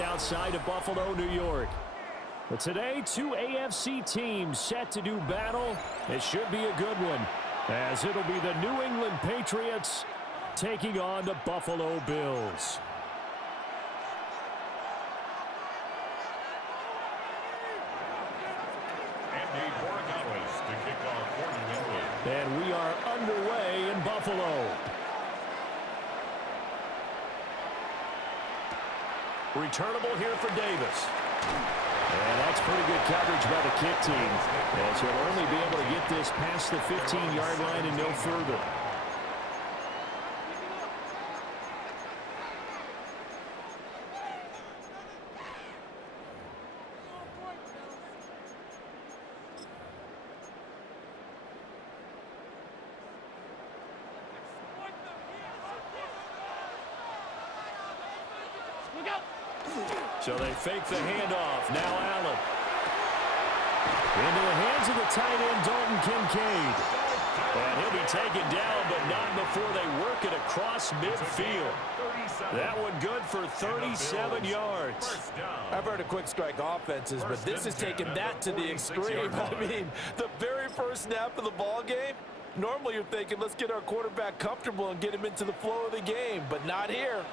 just outside of Buffalo, New York. But today, two AFC teams set to do battle. It should be a good one, as it'll be the New England Patriots taking on the Buffalo Bills. And we are underway in Buffalo. Returnable here for Davis. And that's pretty good coverage by the kick team, as he'll only be able to get this past the 15-yard line and no further. So they fake the handoff. Now Allen. Into the hands of the tight end, Dalton Kincaid. And he'll be taken down, but not before they work it across midfield. That one good for 37 yards. I've heard of quick strike offenses, but this is taking that to the extreme. I mean, the very first snap of the ball game, normally you're thinking, let's get our quarterback comfortable and get him into the flow of the game, but not here.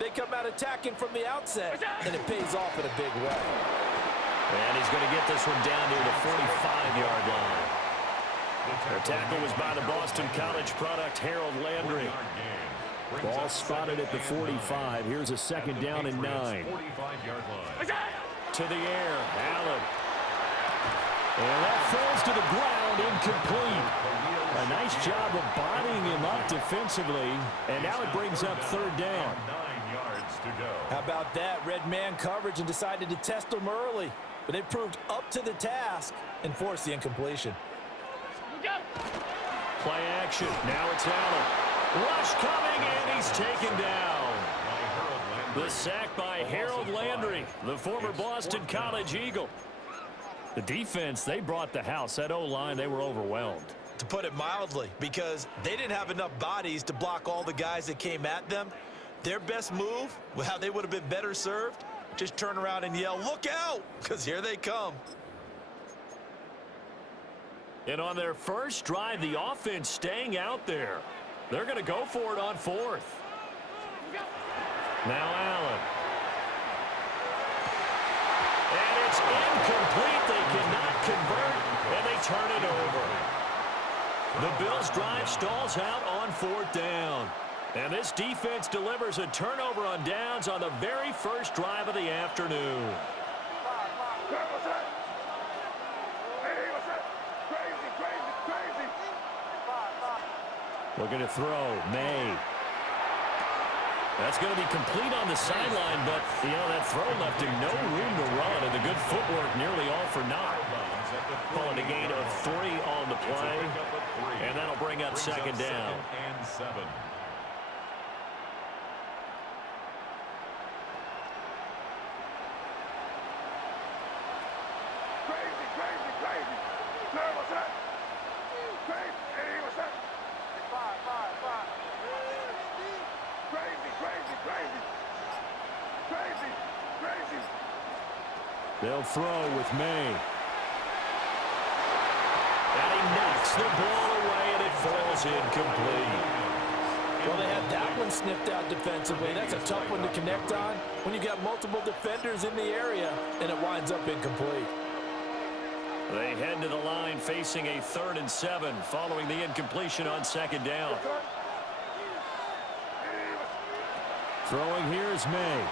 They come out attacking from the outset, and it pays off in a big way. And he's going to get this one down near the 45-yard line. The tackle was by the Boston College product, Harold Landry. Ball spotted at the 45. Here's a second down and 9. To the air, Allen. And that falls to the ground, incomplete. A nice job of bodying him up defensively, and now it brings up third down. How about that? Red man coverage and decided to test them early. But they proved up to the task and forced the incompletion. Play action. Now it's Allen. Rush coming, and he's taken down. The sack by Harold Landry, the former Boston College Eagle. The defense, they brought the house. That O-line, they were overwhelmed. To put it mildly, because they didn't have enough bodies to block all the guys that came at them. Their best move, how they would have been better served, just turn around and yell, "Look out!" because here they come. And on their first drive, the offense staying out there. They're going to go for it on fourth. Now Allen. And it's incomplete. They cannot convert, and they turn it over. The Bills' drive stalls out on fourth down. And this defense delivers a turnover on downs on the very first drive of the afternoon. Looking to throw, Maye. That's going to be complete on the sideline, but, that throw left him no room to run, and the good footwork nearly all for naught. Calling a gain of 3 on the play, and that'll bring up second down. They'll throw with Maye. And he knocks the ball away, and it falls incomplete. Well, they had that one sniffed out defensively. That's a tough one to connect on when you got multiple defenders in the area, and it winds up incomplete. They head to the line facing a 3rd and 7 following the incompletion on second down. Throwing here is Maye.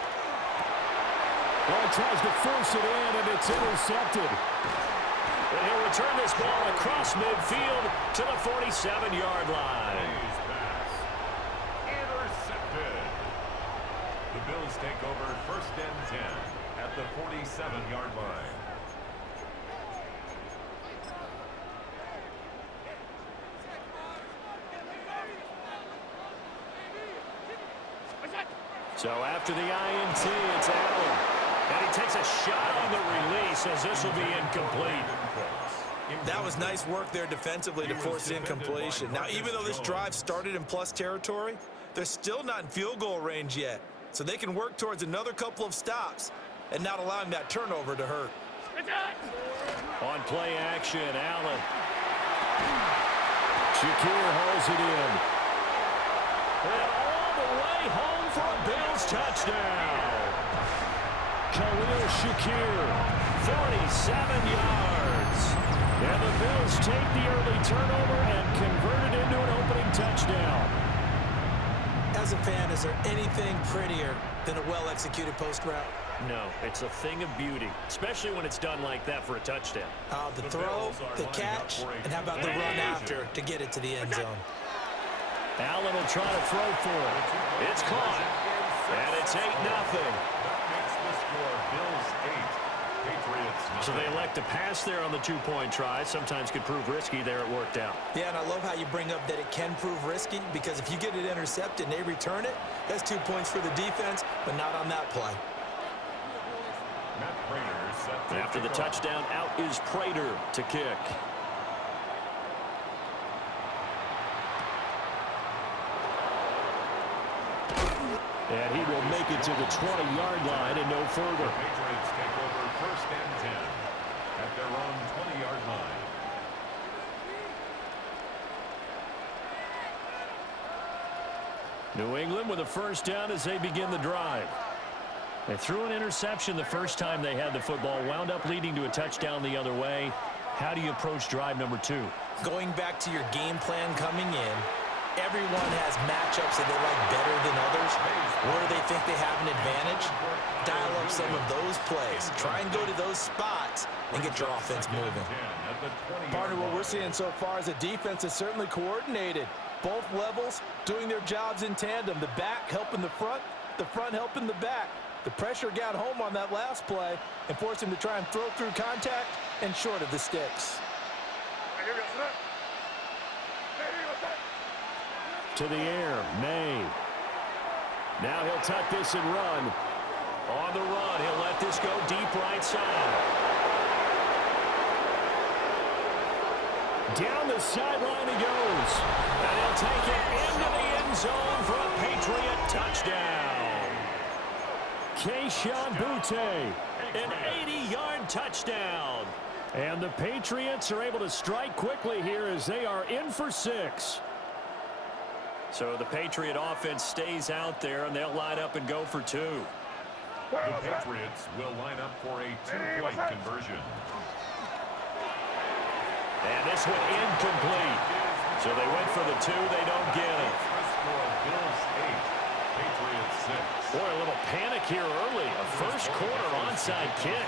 Well, he tries to force it in, and it's intercepted. And he'll return this ball across midfield to the 47-yard line. Intercepted. The Bills take over 1st and 10 at the 47-yard line. So after the INT, it's Allen. And he takes a shot on the release as this will be incomplete. That was nice work there defensively to force incompletion. Now, even though this drive started in plus territory, they're still not in field goal range yet. so they can work towards another couple of stops and not allowing that turnover to hurt. On play action, Allen. Shakir holds it in. And all the way home for a Bills touchdown. Khalil Shakir, 47 yards. And the Bills take the early turnover and convert it into an opening touchdown. As a fan, is there anything prettier than a well-executed post route? No, it's a thing of beauty, especially when it's done like that for a touchdown. The throw, the catch, and how about the run after to get it to the end zone? Allen will try to throw for it. It's caught, and it's 8-0. That makes the score Bills 8, Patriots 9. So they elect to pass there on the two-point try. Sometimes could prove risky. There it worked out. Yeah, and I love how you bring up that it can prove risky, because if you get it intercepted and they return it, that's 2 points for the defense, but not on that play. Matt Prater set to After the kick off. touchdown, out is Prater to kick. And he will make it to the 20-yard line and no The further. Patriots take over first and 10 at their own 20-yard line. New England with a first down as they begin the drive. They threw an interception the first time they had the football, wound up leading to a touchdown the other way. How do you approach drive number 2? Going back to your game plan coming in, everyone has matchups that they like better than others. Where they think they have an advantage, dial up some of those plays. Try and go to those spots and get your offense moving. Partner, what we're seeing so far is a defense is certainly coordinated. Both levels doing their jobs in tandem. The back helping the front helping the back. The pressure got home on that last play and forced him to try and throw through contact and short of the sticks. To the air, Maye. Now he'll tuck this and run. On the run, he'll let this go deep right side. Down the sideline he goes. And he'll take it into the end zone for a Patriot touchdown. Keyshawn Butte, an 80-yard touchdown. And the Patriots are able to strike quickly here as they are in for 6. So the Patriot offense stays out there, and they'll line up and go for 2. The Patriots will line up for a 2-point conversion. And this one incomplete. So they went for the 2. They don't get it. The score Bills 8, Patriots 6. Boy, a little panic here early. A first quarter onside kick.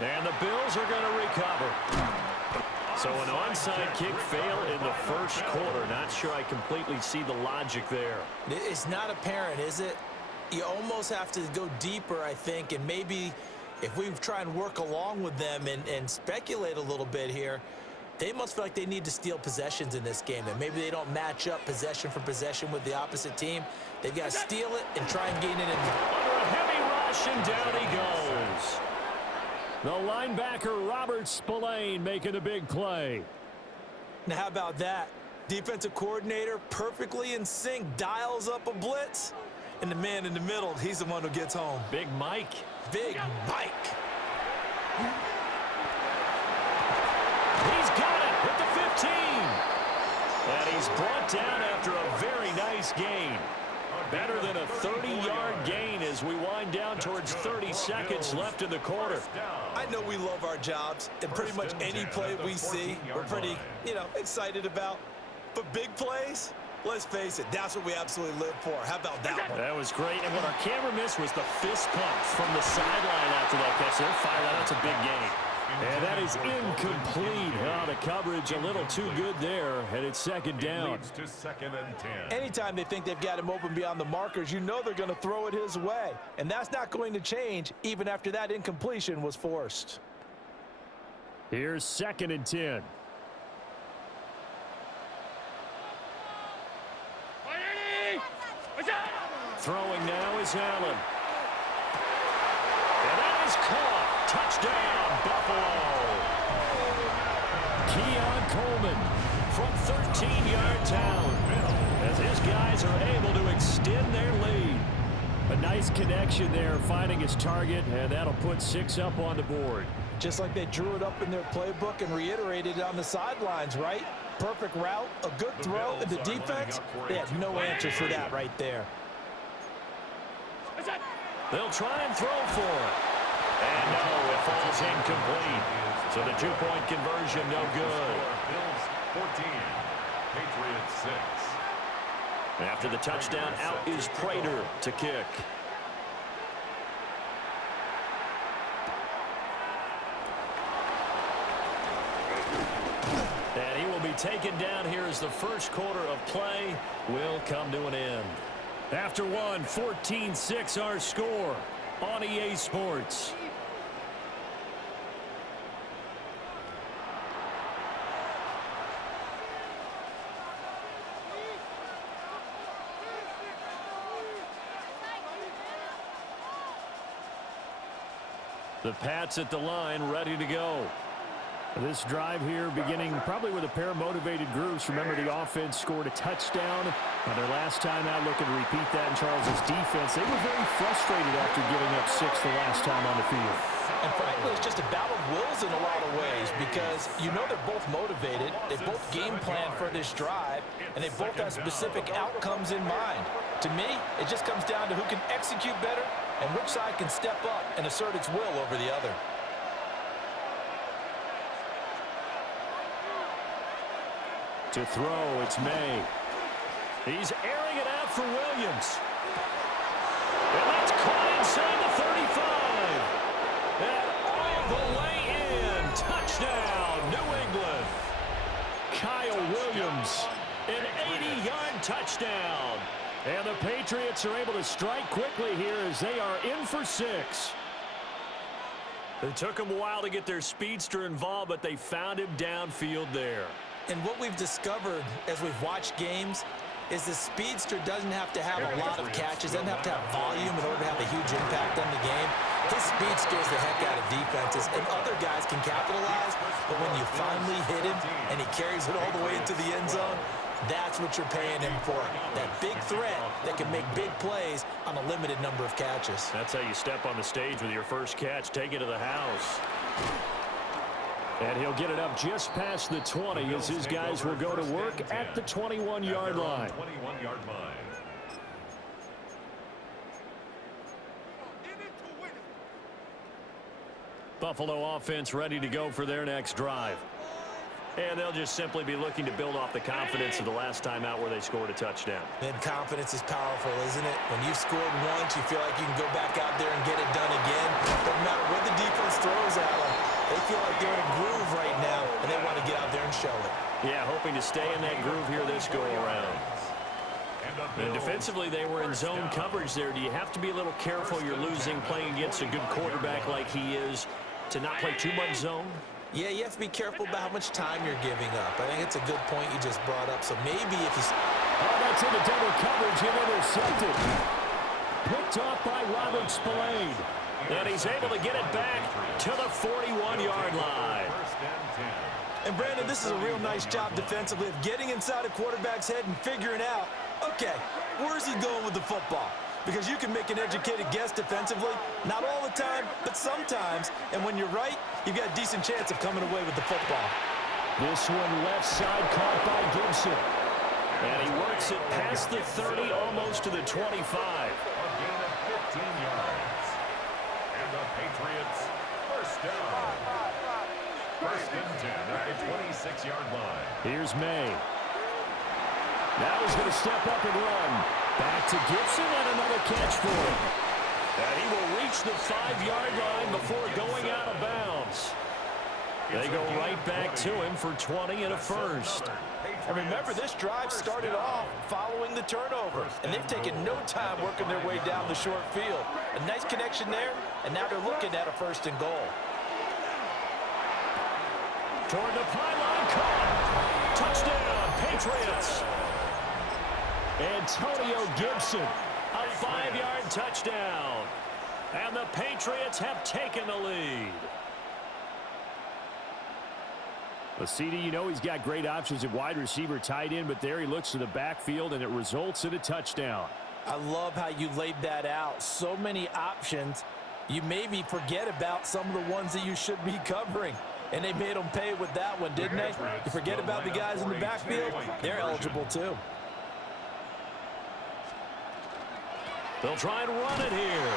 And the Bills are going to recover. So an onside kick fail in the first quarter. Not sure I completely see the logic there. It's not apparent, is it? You almost have to go deeper, I think, and maybe if we try and work along with them and speculate a little bit here, they must feel like they need to steal possessions in this game, and maybe they don't match up possession for possession with the opposite team. They've got to steal it and try and gain an advantage. Under a heavy rush, and down he goes. The linebacker, Robert Spillane, making a big play. Now, how about that? Defensive coordinator perfectly in sync, dials up a blitz, and the man in the middle, he's the one who gets home. Big Mike. Big Mike. He's got it at the 15. And he's brought down after a very nice gain. Better than a 30-yard gain as we wind down towards 30 seconds left in the quarter. I know we love our jobs, and pretty much any play we see, we're pretty, excited about. But big plays, let's face it, that's what we absolutely live for. How about that one? That was great. And what our camera missed was the fist pump from the sideline after that catch. They're fired out. That's a big gain. And that is incomplete. Oh, the coverage a little too good there, and it's second down. Leads to second and 10. Anytime they think they've got him open beyond the markers, you know they're going to throw it his way. And that's not going to change even after that incompletion was forced. Here's second and 10. Throwing now is Allen. And that is caught. Touchdown, Buffalo. Keon Coleman from 13 yards out, as his guys are able to extend their lead. A nice connection there, finding his target, and that'll put 6 up on the board. Just like they drew it up in their playbook and reiterated it on the sidelines, right? Perfect route, a good throw, and the defense, they had no answer for that right there. They'll try and throw for it. And no, it falls incomplete. So the 2-point conversion, no good. Bills 14, Patriots 6. After the touchdown, out is Prater to kick. And he will be taken down here as the first quarter of play will come to an end. After one, 14-6 our score on EA Sports. The Pats at the line, ready to go. This drive here beginning probably with a pair of motivated groups. Remember, the offense scored a touchdown on their last time out, looking to repeat that in Charles's defense. They were very frustrated after giving up 6 the last time on the field. And frankly, it's just a battle of wills in a lot of ways because you know they're both motivated, they both game plan for this drive, and they both have specific outcomes in mind. To me, it just comes down to who can execute better and which side can step up and assert its will over the other. To throw, it's Maye. He's airing it out for Williams. And that's caught inside the 35. And all the way in. Touchdown, New England. Kyle Williams, an 80-yard touchdown. And the Patriots are able to strike quickly here as they are in for 6. It took them a while to get their speedster involved, but they found him downfield there. And what we've discovered as we've watched games is the speedster doesn't have to have a lot of catches, doesn't have to have volume in order to have a huge impact on the game. His speed scares the heck out of defenses, and other guys can capitalize, but when you finally hit him and he carries it all the way into the end zone, that's what you're paying him for. That big threat that can make big plays on a limited number of catches. That's how you step on the stage with your first catch. Take it to the house. And he'll get it up just past the 20 as his guys will go to work at the 21-yard line. 21-yard line. Buffalo offense ready to go for their next drive. And they'll just simply be looking to build off the confidence of the last time out where they scored a touchdown. And confidence is powerful, isn't it? When you've scored once, you feel like you can go back out there and get it done again. No matter what the defense throws at them, they feel like they're in a groove right now, and they want to get out there and show it. Yeah, hoping to stay in that groove here this go-around. And defensively, they were in zone coverage there. Do you have to be a little careful you're losing playing against a good quarterback like he is to not play too much zone? Yeah, you have to be careful about how much time you're giving up. I think it's a good point you just brought up. So maybe if you... Oh, that's into double coverage and intercepted. Picked off by Robert Spillane. And he's able to get it back to the 41-yard line. And Brandon, this is a real nice job defensively of getting inside a quarterback's head and figuring out, okay, where's he going with the football? Because you can make an educated guess defensively, not all the time, but sometimes. And when you're right, you've got a decent chance of coming away with the football. This one left side caught by Gibson. And he works it past the 30, almost to the 25. A gain of 15 yards. And the Patriots first down. First and 10 at the 26-yard line. Here's Maye. Now he's going to step up and run. Back to Gibson and another catch for him. And he will reach the 5-yard line before going out of bounds. They go right back to him for 20 and a first. And remember, this drive started off following the turnover, and they've taken no time working their way down the short field. A nice connection there, and now they're looking at a 1st and goal. Toward the pylon, caught. Touchdown, Patriots. Antonio Gibson, a 5-yard touchdown. And the Patriots have taken the lead. Well, CD, you know he's got great options at wide receiver, tight end, but there he looks to the backfield, and it results in a touchdown. I love how you laid that out. So many options. You maybe forget about some of the ones that you should be covering. And they made them pay with that one, didn't they? You forget about the guys in the backfield, they're eligible too. They'll try and run it here.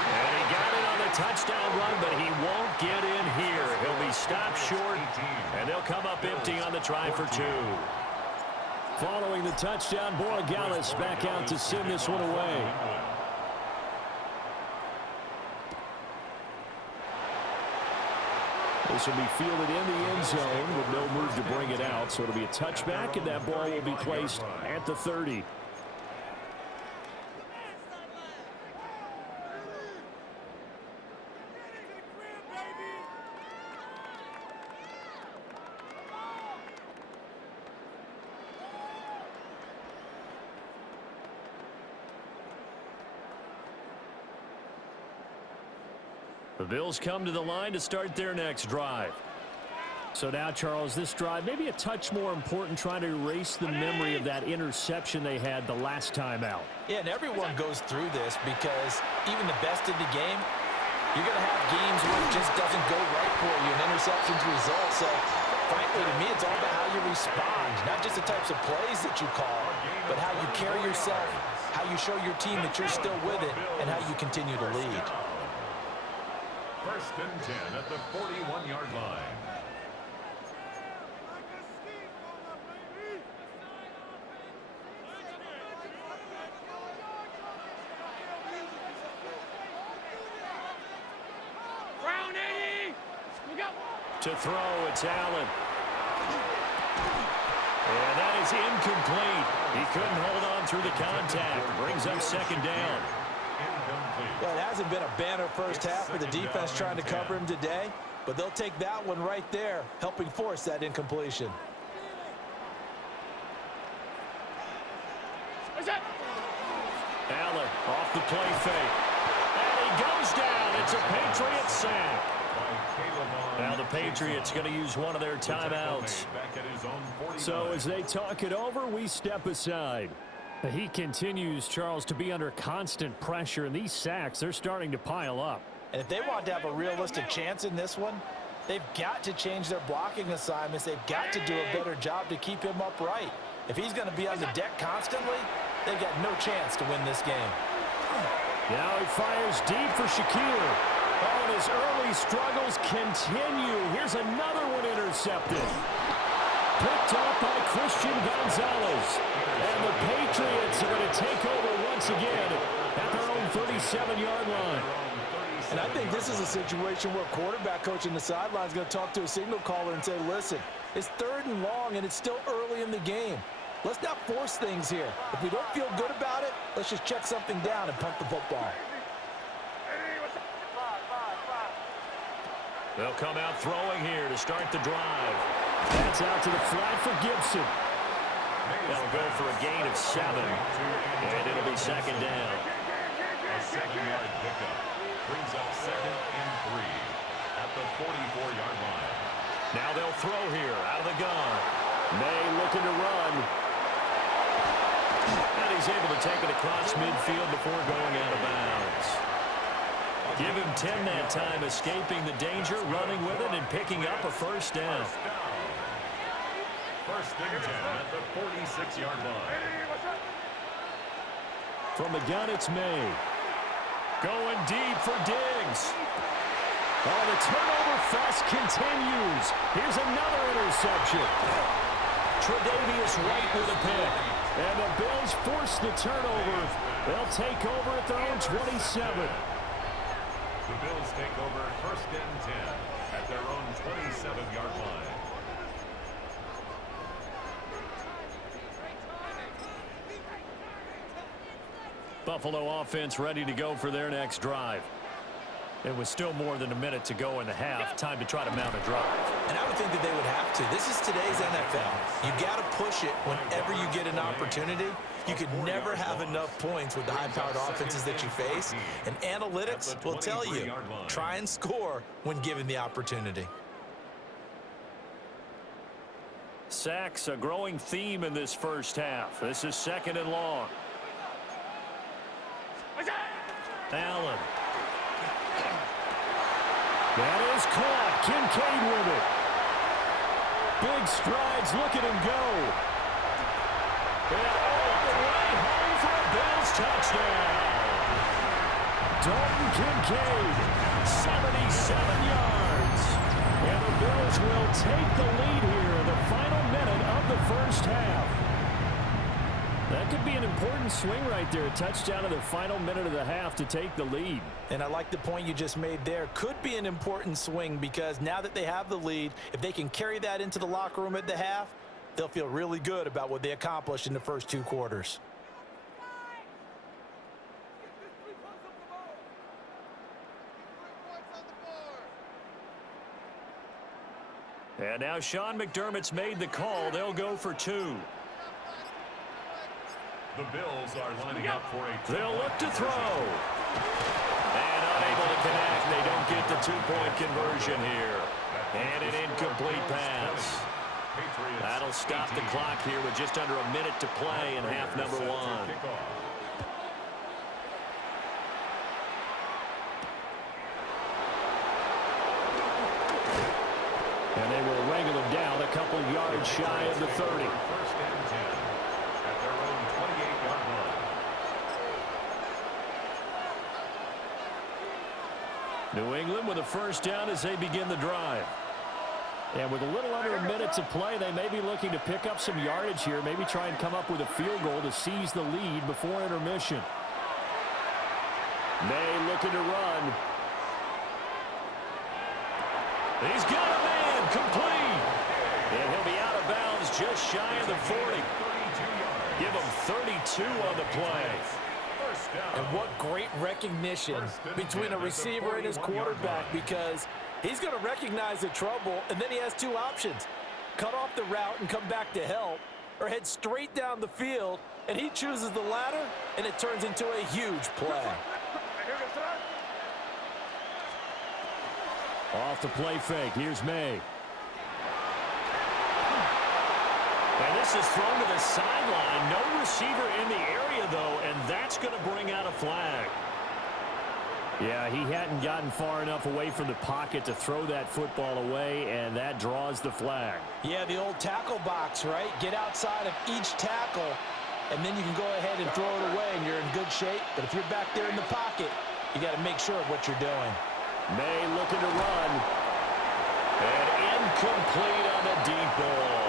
And he got it on the touchdown run, but he won't get in here. He'll be stopped short, and they'll come up empty on the try for 2. Following the touchdown, Borregales back out to send this one away. This will be fielded in the end zone with no move to bring it out. So it'll be a touchback, and that ball will be placed at the 30. The Bills come to the line to start their next drive. So now, Charles, this drive may be a touch more important, trying to erase the memory of that interception they had the last time out. Yeah, and everyone goes through this because even the best in the game, you're going to have games where it just doesn't go right for you and interceptions result. So, frankly, to me, it's all about how you respond, not just the types of plays that you call, but how you carry yourself, how you show your team that you're still with it, and how you continue to lead. 1st and 10 at the 41-yard line. To throw, it's Allen. And that is incomplete. He couldn't hold on through the contact. Brings up 2nd down. Well, it hasn't been a banner first half for the defense trying to cover him today, but they'll take that one right there, helping force that incompletion. Allen off the play fake. And he goes down. It's a Patriot sack. Now the Patriots going to use one of their timeouts. So as they talk it over, we step aside. He continues, Charles, to be under constant pressure, and these sacks, they're starting to pile up. And if they want to have a realistic chance in this one, they've got to change their blocking assignments. They've got to do a better job to keep him upright. If he's going to be on the deck constantly, they've got no chance to win this game. Now he fires deep for Shakir. Oh, and his early struggles continue. Here's another one intercepted. Picked up by Christian Gonzalez. And the Patriots are going to take over once again at their own 37-yard line. And I think this is a situation where quarterback coach in the sideline is going to talk to a signal caller and say, listen, it's 3rd and long and it's still early in the game. Let's not force things here. If we don't feel good about it, let's just check something down and punt the football. They'll come out throwing here to start the drive. That's out to the flat for Gibson. That'll go for a gain of 7. And it'll be 2nd down. A 7-yard pickup brings up 2nd and 3 at the 44-yard line. Now they'll throw here out of the gun. Maye looking to run. And he's able to take it across midfield before going out of bounds. Give him 10 that time, escaping the danger, running with it, and picking up a 1st down. 1st and 10 at the 46-yard line. From the gun, it's Maye. Going deep for Diggs. Oh, the turnover fest continues. Here's another interception. Tre'Davious White with a pick. And the Bills force the turnover. They'll take over at their own 27. The Bills take over 1st and 10 at their own 27-yard line. Buffalo offense ready to go for their next drive. It was still more than a minute to go in the half. Time to try to mount a drive. And I would think that they would have to. This is today's NFL. You got to push it whenever you get an opportunity. You could never have enough points with the high-powered offenses that you face. And analytics will tell you, try and score when given the opportunity. sacks, a growing theme in this first half. This is 2nd and long. Allen. That is caught. Kincaid with it. Big strides. Look at him go. And all the way home for a Bills touchdown. Dalton Kincaid, 77 yards. And the Bills will take the lead here in the final minute of the first half. That could be an important swing right there. A touchdown in the final minute of the half to take the lead. And I like the point you just made there. Could be an important swing because now that they have the lead, if they can carry that into the locker room at the half, they'll feel really good about what they accomplished in the first 2 quarters. And now Sean McDermott's made the call. They'll go for 2. The Bills are lining up for a... They'll look to throw. And unable to connect. They don't get the 2-point conversion here. And an incomplete pass. That'll stop the clock here with just under a minute to play in half number 1. And they will wrangle him down a couple yards shy of the 30. First and 10 at their own 28-yard line. New England with a first down as they begin the drive. And with a little under a minute to play, they may be looking to pick up some yardage here, maybe try and come up with a field goal to seize the lead before intermission. Maye looking to run. He's got a man complete. And he'll be out of bounds just shy of the 40. Give him 32 on the play. And what great recognition between a receiver and his quarterback, because he's going to recognize the trouble, and then he has 2 options. Cut off the route and come back to help, or head straight down the field, and he chooses the latter, and it turns into a huge play. Off the play fake. Here's Maye. And this is thrown to the sideline. No receiver in the area, though, and that's going to bring out a flag. Yeah, he hadn't gotten far enough away from the pocket to throw that football away, and that draws the flag. Yeah, the old tackle box, right? Get outside of each tackle, and then you can go ahead and throw it away, and you're in good shape. But if you're back there in the pocket, you got to make sure of what you're doing. Maye looking to run. And incomplete on the deep ball.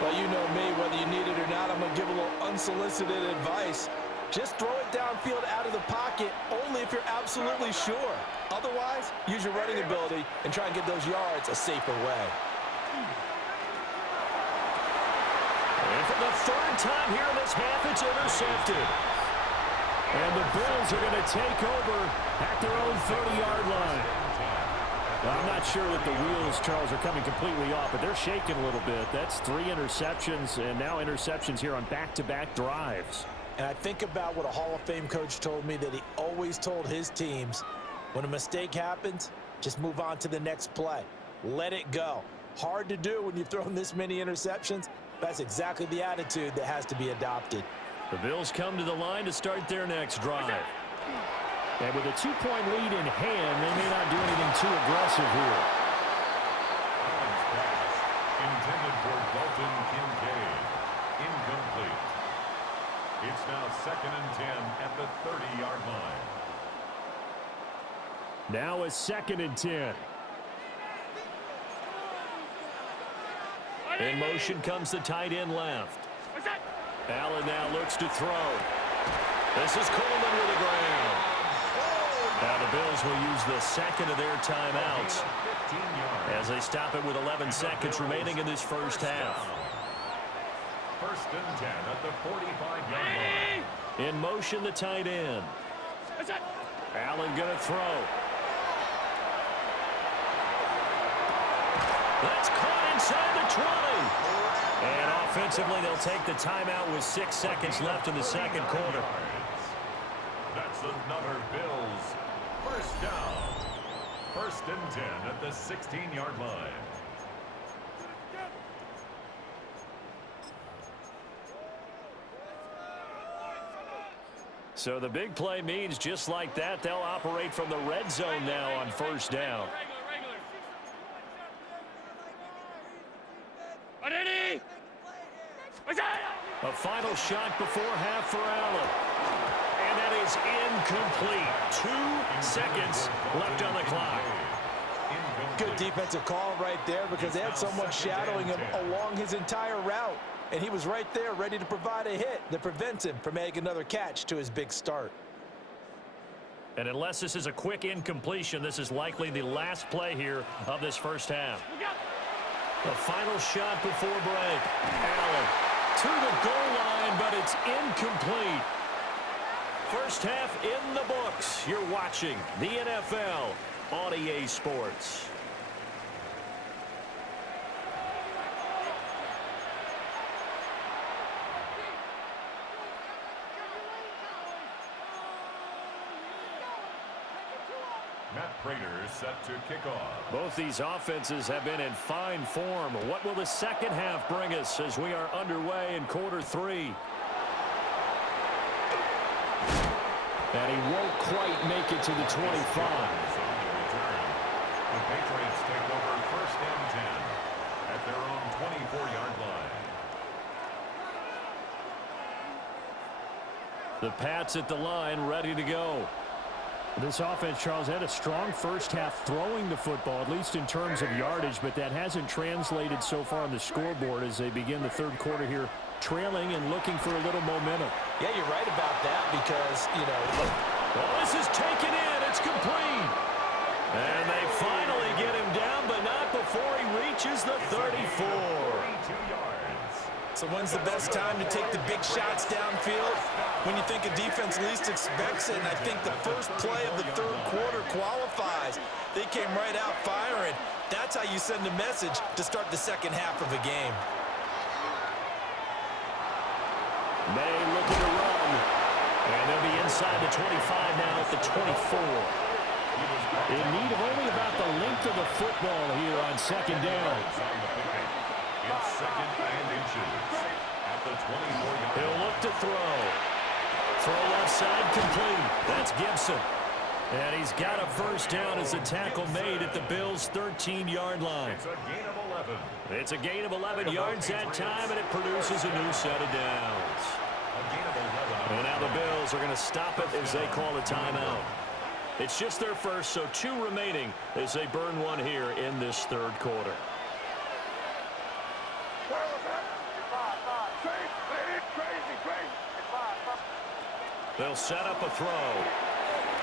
Well, you know me, whether you need it or not, I'm going to give a little unsolicited advice. Just throw it downfield out of the pocket only if you're absolutely sure. Otherwise, use your running ability and try and get those yards a safer way. And for the 3rd time here in this half, it's intercepted. And the Bills are going to take over at their own 30-yard line. Well, I'm not sure that the wheels, Charles, are coming completely off, but they're shaking a little bit. That's 3 interceptions, and now interceptions here on back-to-back drives. And I think about what a Hall of Fame coach told me, that he always told his teams, when a mistake happens, just move on to the next play. Let it go. Hard to do when you've thrown this many interceptions. That's exactly the attitude that has to be adopted. The Bills come to the line to start their next drive. And with a 2-point lead in hand, they may not do anything too aggressive here. Intended for Dalton Kincaid. Incomplete. It's now 2nd and 10 at the 30-yard line. Now a 2nd and 10. In motion comes the tight end left. Allen now looks to throw. This is Coleman with the ground. Now the Bills will use the 2nd of their timeouts as they stop it with 11 seconds remaining in this first half. 1st and 10 at the 45-yard line. In motion, the tight end. Allen going to throw. That's caught inside the 20. And offensively, they'll take the timeout with 6 seconds left in the second quarter. That's another Bills first down. 1st and 10 at the 16-yard line. So the big play means just like that, they'll operate from the red zone now on first down. A final shot before half for Allen. And that is incomplete. 2 seconds left on the clock. Good defensive call right there because they had someone shadowing him along his entire route. And he was right there ready to provide a hit that prevents him from making another catch to his big start. And unless this is a quick incompletion, this is likely the last play here of this first half. The final shot before break. Allen to the goal line, but it's incomplete. First half in the books. You're watching the NFL on EA Sports. Prater set to kick off. Both these offenses have been in fine form. What will the second half bring us as we are underway in quarter 3? And he won't quite make it to the 25. The Patriots take over first and 10 at their own 24-yard line. The Pats at the line, ready to go. This offense, Charles, had a strong first half throwing the football, at least in terms of yardage, but that hasn't translated so far on the scoreboard as they begin the third quarter here, trailing and looking for a little momentum. Yeah, you're right about that because, you know, well, this is taken in. It's complete. And they finally get him down, but not before he reaches the 34. 42 yards. So when's the best time to take the big shots downfield? When you think a defense least expects it, and I think the first play of the third quarter qualifies. They came right out firing. That's how you send a message to start the second half of a game. Maye looking to run. And they'll be inside the 25 now at the 24. In need of only about the length of the football here on second down. It's second and inches at the 24-yard line. He'll look to throw. Throw left side complete. That's Gibson. And he's got a first down as the tackle made at the Bills' 13-yard line. It's a gain of 11. It's a gain of 11 yards that time, and it produces a new set of downs. A gain of 11. And now the Bills are going to stop it as they call a timeout. It's just their first, so 2 remaining as they burn one here in this third quarter. They'll set up a throw.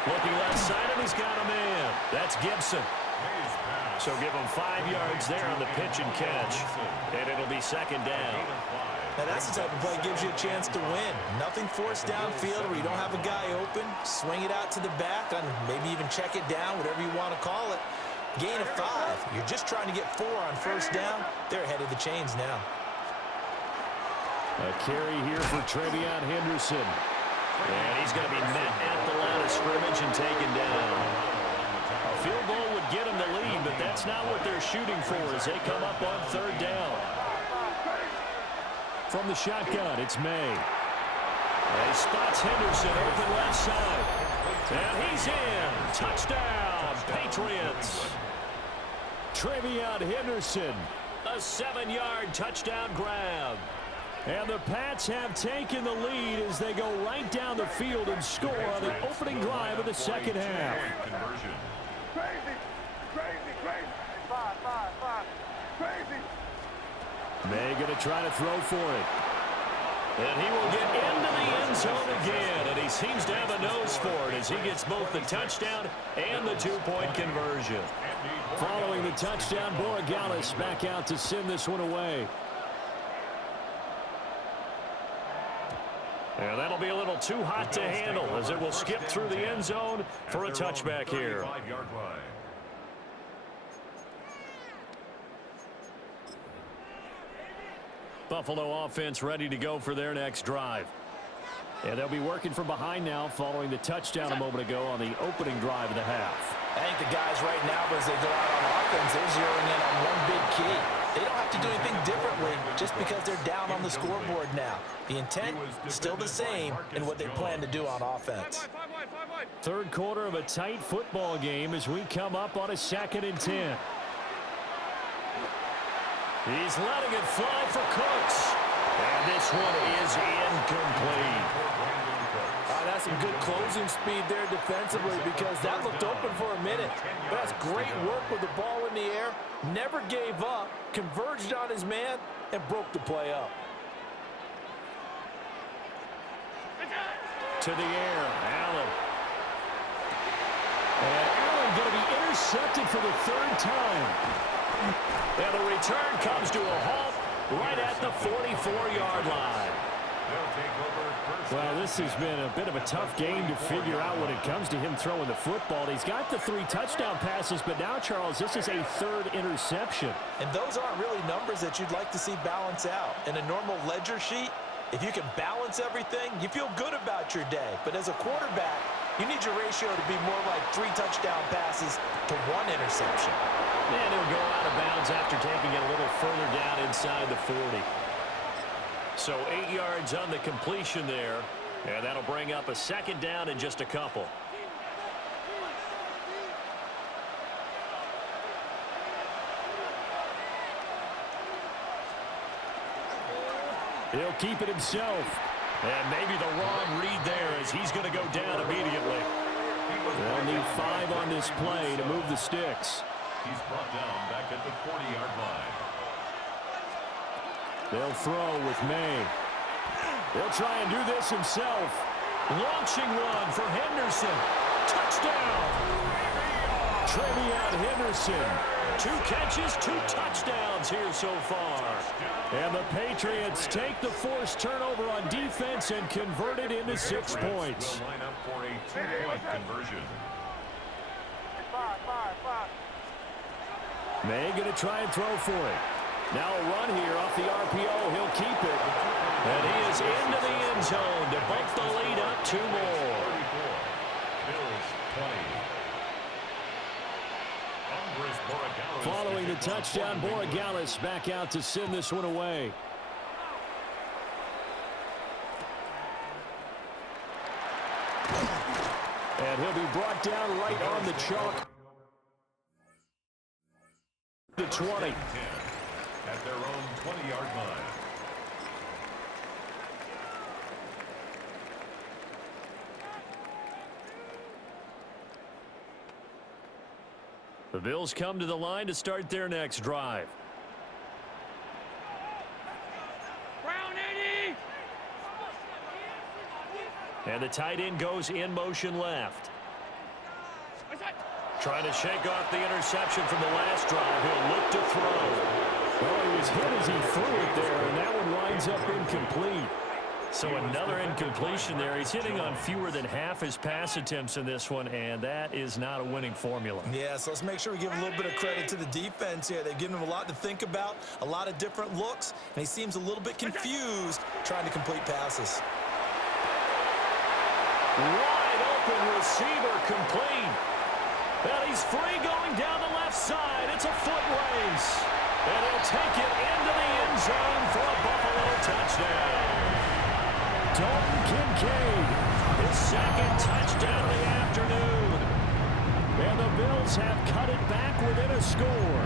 Looking left side, and he's got a man. That's Gibson. So give him 5 yards there on the pitch and catch. And it'll be second down. Now that's the type of play that gives you a chance to win. Nothing forced downfield where you don't have a guy open. Swing it out to the back and maybe even check it down, whatever you want to call it. Gain of 5. You're just trying to get 4 on first down. They're ahead of the chains now. A carry here for Trevion Henderson. And he's going to be met at the line of scrimmage and taken down. A field goal would get them the lead, but that's not what they're shooting for as they come up on third down. From the shotgun, it's Maye. He spots Henderson open left side. And he's in. Touchdown, Patriots. Trevion Henderson, a 7-yard touchdown grab. And the Pats have taken the lead as they go right down the field and score on the opening drive of the second half. Conversion. Maye going to try to throw for it. And he will get into the end zone again. And he seems to have a nose for it as he gets both the touchdown and the 2-point conversion. Following the touchdown, Borregales back out to send this one away. And that'll be a little too hot to handle as it will skip through the end zone for a touchback here. Buffalo offense ready to go for their next drive. And they'll be working from behind now following the touchdown a moment ago on the opening drive of the half. I think the guys right now, as they go out on offense, they're zeroing in on one big key. They don't have to do anything differently just because they're down on the scoreboard now. The intent is still the same in what they plan to do on offense. Third quarter of a tight football game as we come up on a 2nd and 10. He's letting it fly for Cooks. And this one is incomplete. That's some good closing speed there defensively because that looked open for a minute. That's great work with the ball in the air. Never gave up, converged on his man, and broke the play up. To the air, Allen. And Allen going to be intercepted for the 3rd time. And the return comes to a halt right at the 44-yard line. Well, this has been a bit of a tough game to figure out when it comes to him throwing the football. He's got the 3 touchdown passes, but now, Charles, this is a 3rd interception. And those aren't really numbers that you'd like to see balance out. In a normal ledger sheet, if you can balance everything, you feel good about your day. But as a quarterback, you need your ratio to be more like 3 touchdown passes to 1 interception. And he'll go out of bounds after taking it a little further down inside the 40. So 8 yards on the completion there, and that'll bring up a 2nd down in just a couple. He'll keep it himself. And maybe the wrong read there as he's going to go down immediately. They'll need 5 on this play to move the sticks. He's brought down back at the 40-yard line. They'll throw with Maye. He'll try and do this himself. Launching one for Henderson. Touchdown! Trevion Henderson. 2 catches, 2 touchdowns here so far. And the Patriots take the forced turnover on defense and convert it into 6 points. Line up for a 2-point conversion. Maye going to try and throw for it. Now a run here off the RPO. He'll keep it. And he is into the end zone to bump the lead up 2 more. Bills 20. Following the touchdown, Borregales back out to send this one away. And he'll be brought down right on the chalk. The 20. At their own 20-yard line. The Bills come to the line to start their next drive. And the tight end goes in motion left. Trying to shake off the interception from the last drive. He'll look to throw. Well, he was hit as he threw it there, and that one winds up incomplete. So another incompletion there. He's hitting on fewer than half his pass attempts in this one, and that is not a winning formula. Yeah, so let's make sure we give a little bit of credit to the defense here. They've given him a lot to think about, a lot of different looks, and he seems a little bit confused trying to complete passes. Wide open receiver complete. And he's free going down the left side. It's a foot race. And he'll take it into the end zone for a Buffalo touchdown. Dalton Kincaid, his 2nd touchdown of the afternoon. And the Bills have cut it back within a score.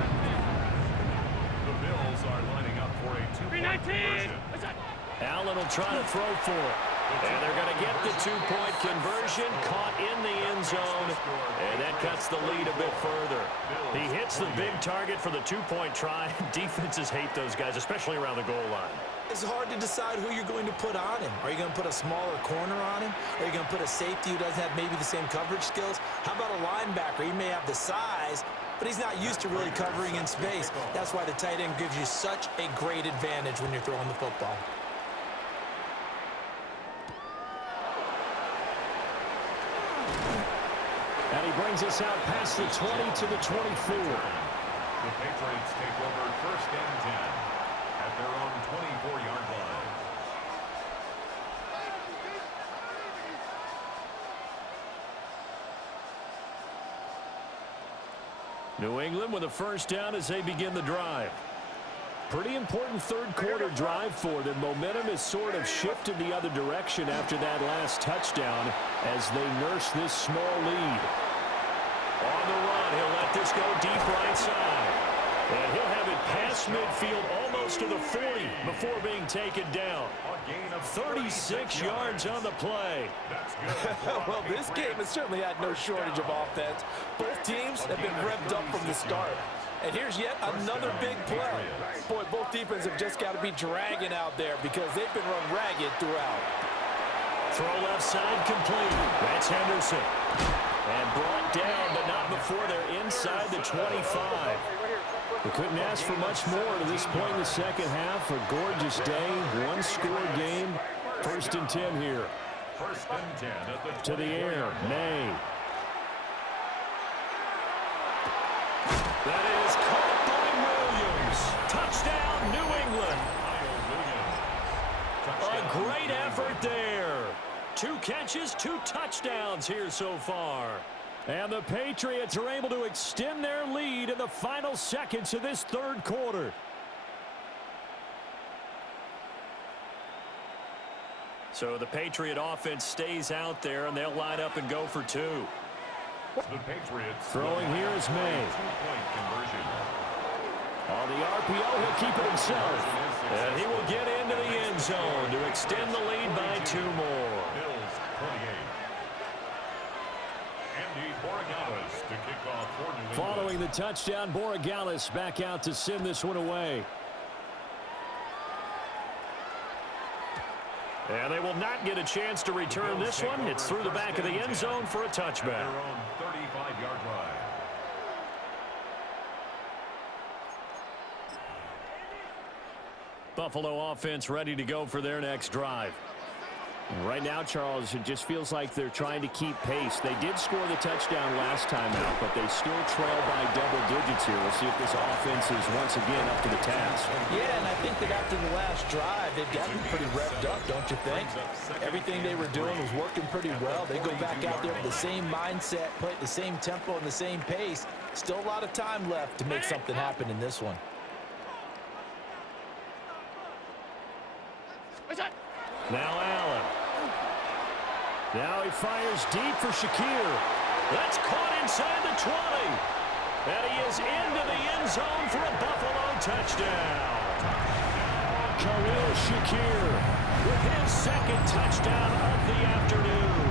The Bills are lining up for a 2-point conversion. Allen will try to throw for it. And they're going to get the 2-point conversion, caught in the end zone, and that cuts the lead a bit further. He hits the big target for the 2-point try. Defenses hate those guys, especially around the goal line. It's hard to decide who you're going to put on him. Are you going to put a smaller corner on him? Are you going to put a safety who doesn't have maybe the same coverage skills? How about a linebacker? He may have the size, but he's not used to really covering in space. That's why the tight end gives you such a great advantage when you're throwing the football. And he brings us out past the 20 to the 24. The Patriots take over 1st and 10 at their own 24-yard line. New England with a 1st down as they begin the drive. Pretty important third quarter drive for them. Momentum has sort of shifted the other direction after that last touchdown as they nurse this small lead. On the run, he'll let this go deep right side. And he'll have it past midfield almost to the 40 before being taken down. 36 yards on the play. Well, this game has certainly had no shortage of offense. Both teams have been revved up from the start. And here's yet another big play. Boy, both defenses have just got to be dragging out there because they've been run ragged throughout. Throw left side complete. That's Henderson. And brought down, but not before they're inside the 25. We couldn't ask for much more to this point in the second half. A gorgeous day, one-score game. 1st and 10 here. 1st and 10 at the to the air, Maye. That is caught by Williams. Touchdown, New England. A great effort there. 2 catches, 2 touchdowns here so far. And the Patriots are able to extend their lead in the final seconds of this third quarter. So the Patriot offense stays out there, and they'll line up and go for 2. The Patriots throwing here is Maye. 2-point conversion. On the RPO, he'll keep it himself. And he will get into the end zone to extend the lead by 2 more. Bills 28. Andy Borregales to kick off for New England. Following the touchdown, Borregales back out to send this one away. And they will not get a chance to return this one. It's through the back of the end zone for a touchback. Their own 35-yard line. Buffalo offense ready to go for their next drive. And right now, Charles, it just feels like they're trying to keep pace. They did score the touchdown last time out, but they still trail by double digits here. We'll see if this offense is once again up to the task. Yeah, and I think that after the last drive, they've gotten pretty revved up, don't you think? Everything they were doing was working pretty well. They go back out there with the same mindset, play at the same tempo and the same pace. Still a lot of time left to make something happen in this one. Now Allen. Now he fires deep for Shakir. That's caught inside the 20. And he is into the end zone for a Buffalo touchdown. Khalil Shakir with his 2nd touchdown of the afternoon.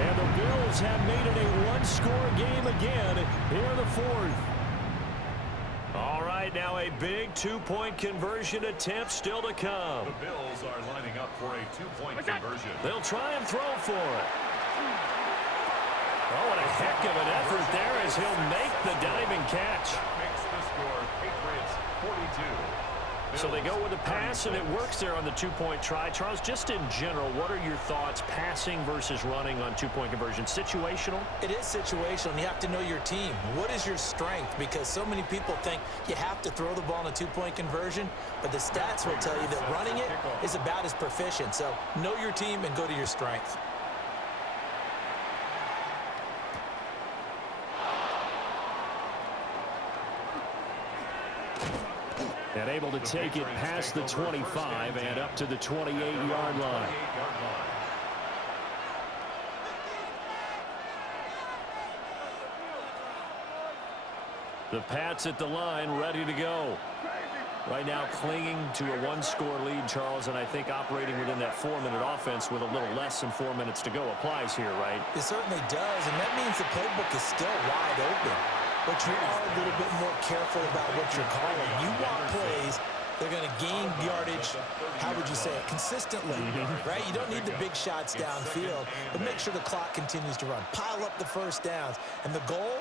And the Bills have made it a one-score game again here in the 4th. All right, now a big 2-point conversion attempt still to come. The Bills are lining up for a 2-point conversion. They'll try and throw for it. Oh, what a heck of an effort there as he'll make the diving catch. Makes the score Patriots 42. So they go with a pass, and it works there on the 2-point try. Charles, just in general, what are your thoughts passing versus running on 2-point conversion? Situational? It is situational, and you have to know your team. What is your strength? Because so many people think you have to throw the ball in a 2-point conversion, but the stats will tell you that running it is about as proficient. So know your team and go to your strength. And able to take it past the 25 and up to the 28-yard line. The Pats at the line, ready to go. Right now clinging to a one-score lead, Charles, and I think operating within that 4-minute offense with a little less than 4 minutes to go applies here, right? It certainly does, and that means the playbook is still wide open. But you are a little bit more careful about what you're calling. You want plays they're going to gain yardage, how would you say it, consistently, right? You don't need the big shots downfield, but make sure the clock continues to run. Pile up the first downs. And the goal,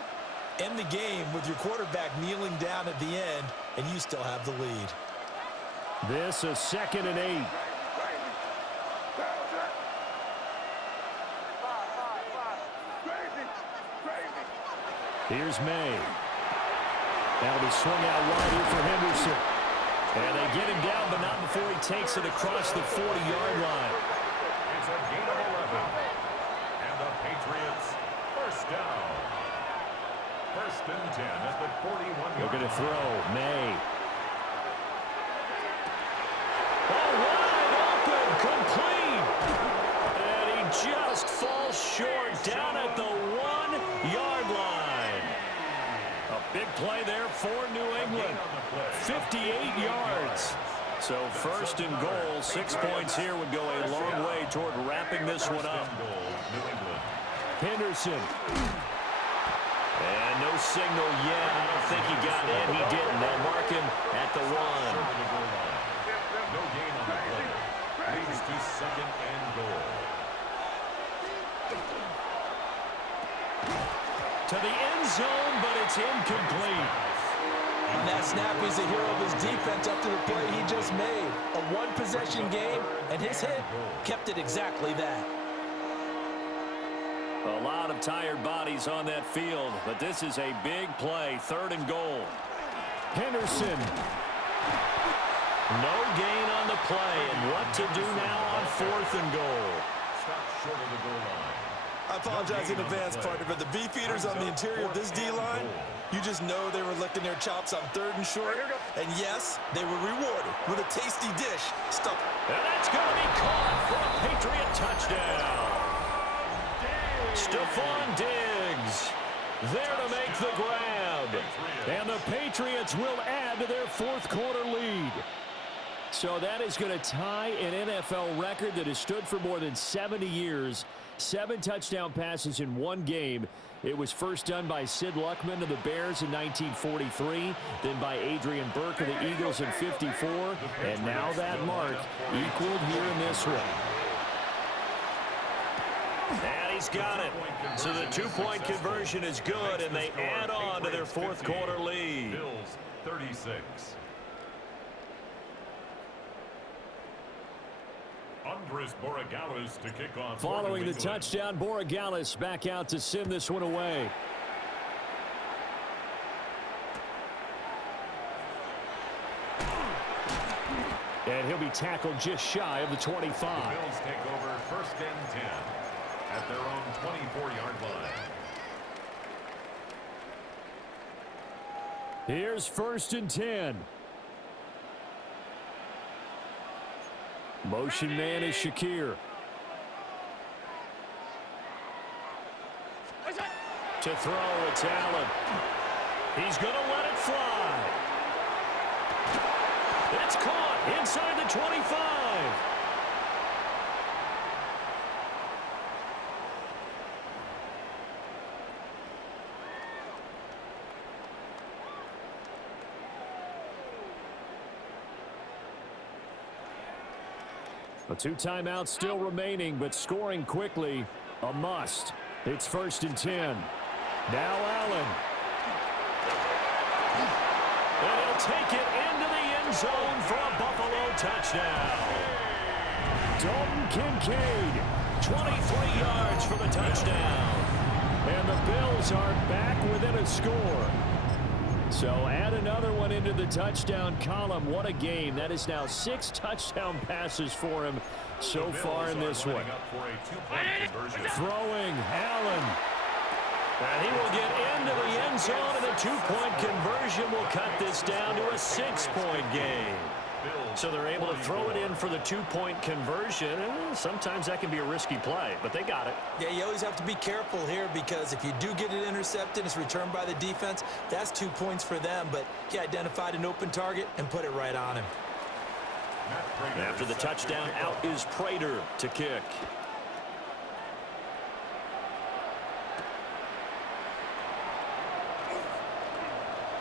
end the game with your quarterback kneeling down at the end, and you still have the lead. This is 2nd and 8. Here's Maye. That'll be swung out wide here for Henderson. And they get him down, but not before he takes it across the 40-yard line. It's a gain of 11. And the Patriots first down. 1st and 10 at the 41-yard line. They're going to throw. Maye. just falls short down at the 1-yard line. A big play there for New England. 58 yards. So first and goal, 6 points here would go a long way toward wrapping this one up. Henderson. And no signal yet. I don't think he got in. He didn't. They'll mark him at the 1. No gain on the play. Leads to second and goal. To the end zone, but it's incomplete. On that snap, he's the hero of his defense up to the play he just made. A one-possession game, and his hit kept it exactly that. A lot of tired bodies on that field, but this is a big play, 3rd and goal. Henderson. No gain on the play, and what to do now on 4th and goal. Stop short of the goal line. I apologize in advance, partner, but the beefeaters on the interior of this D-line, you just know they were licking their chops on 3rd and short. And yes, they were rewarded with a tasty dish stuffed. And that's going to be caught for a Patriot touchdown. Stephon Diggs there to make the grab. And the Patriots will add to their 4th quarter lead. So that is going to tie an NFL record that has stood for more than 70 years. 7 touchdown passes in one game. It was first done by Sid Luckman of the Bears in 1943, then by Adrian Burke of the Eagles in 54, and now that mark equaled here in this one. And he's got it. So the 2-point conversion is good, and they add on to their 4th quarter lead. Bills 36. Andres Borregales to kick off. Following the touchdown, Borregales back out to send this one away. And he'll be tackled just shy of the 25. The Bills take over 1st and 10 at their own 24-yard line. Here's 1st and 10. Motion man is Shakir. To throw, it's Allen. He's going to let it fly. It's caught inside the 25. A 2 timeouts still remaining, but scoring quickly, a must. It's 1st and 10. Now Allen. And he'll take it into the end zone for a Buffalo touchdown. Dalton Kincaid, 23 yards for the touchdown. And the Bills are back within a score. So add another one into the touchdown column. What a game. That is now 6 touchdown passes for him so far in this one. Throwing, Allen. And he will get into the end zone, and the 2-point conversion will cut this down to a 6-point game. So they're able to throw it in for the 2-point conversion, and sometimes that can be a risky play, but they got it. Yeah, you always have to be careful here because if you do get it intercepted, it's returned by the defense, that's 2 points for them, but he identified an open target and put it right on him. After the touchdown, out is Prater to kick.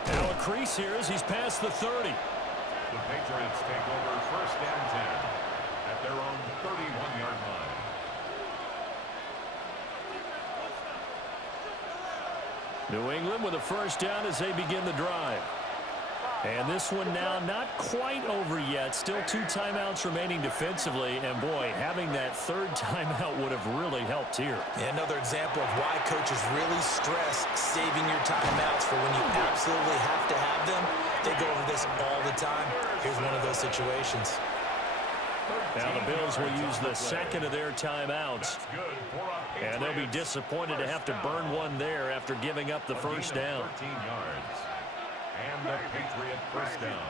Now a crease here as he's past the 30. The Patriots take over 1st and 10 at their own 31-yard line. New England with a 1st down as they begin the drive. And this one now not quite over yet. Still 2 timeouts remaining defensively. And, boy, having that 3rd timeout would have really helped here. Yeah, another example of why coaches really stress saving your timeouts for when you absolutely have to have them. They go over this all the time. Here's one of those situations. Now the Bills will use the 2nd of their timeouts. And they'll be disappointed to have to burn one there after giving up the 1st down. 13 yards. And the Patriot 1st down.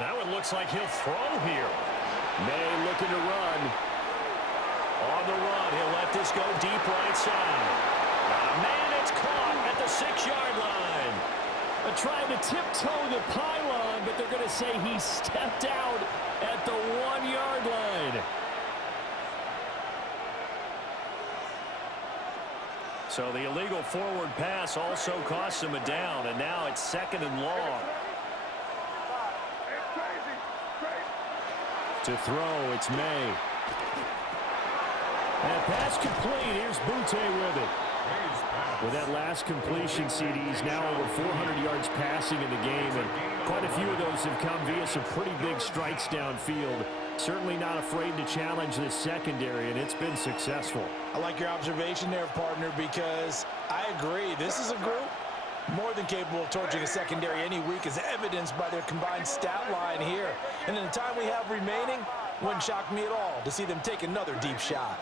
That one looks like he'll throw here. Maye looking to run. On the run, he'll let this go deep right side. Man, it's caught at the 6-yard line. Trying to tiptoe the pylon, but they're going to say he stepped out at the 1-yard line. So the illegal forward pass also cost him a down, and now it's 2nd and long. To throw, it's Maye. And pass complete. Here's Butte with it. With that last completion, CD's now over 400 yards passing in the game, and quite a few of those have come via some pretty big strikes downfield. Certainly not afraid to challenge this secondary, and it's been successful. I like your observation there, partner, because I agree. This is a group more than capable of torching a secondary any week, as evidenced by their combined stat line here. And in the time we have remaining, wouldn't shock me at all to see them take another deep shot.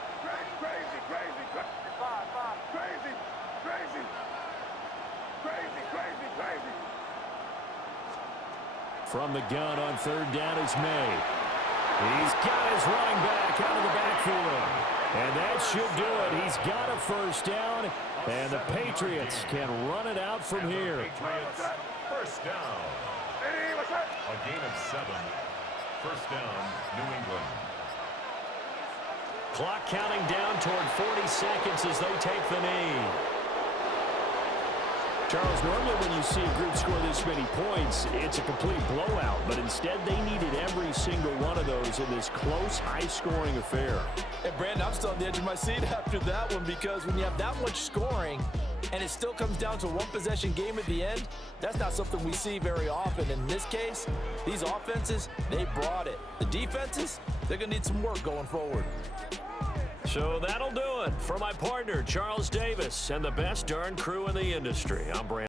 From the gun on 3rd down is Maye. He's got his running back out of the backfield. And that should do it. He's got a 1st down, and the Patriots can run it out from here. Patriots, 1st down. A gain of 7. 1st down, New England. Clock counting down toward 40 seconds as they take the knee. Charles, normally when you see a group score this many points, it's a complete blowout. But instead, they needed every single one of those in this close, high-scoring affair. And, Brandon, I'm still on the edge of my seat after that one, because when you have that much scoring and it still comes down to a one-possession game at the end, that's not something we see very often. In this case, these offenses, they brought it. The defenses, they're going to need some work going forward. So that'll do it for my partner, Charles Davis, and the best darn crew in the industry. I'm Brandon.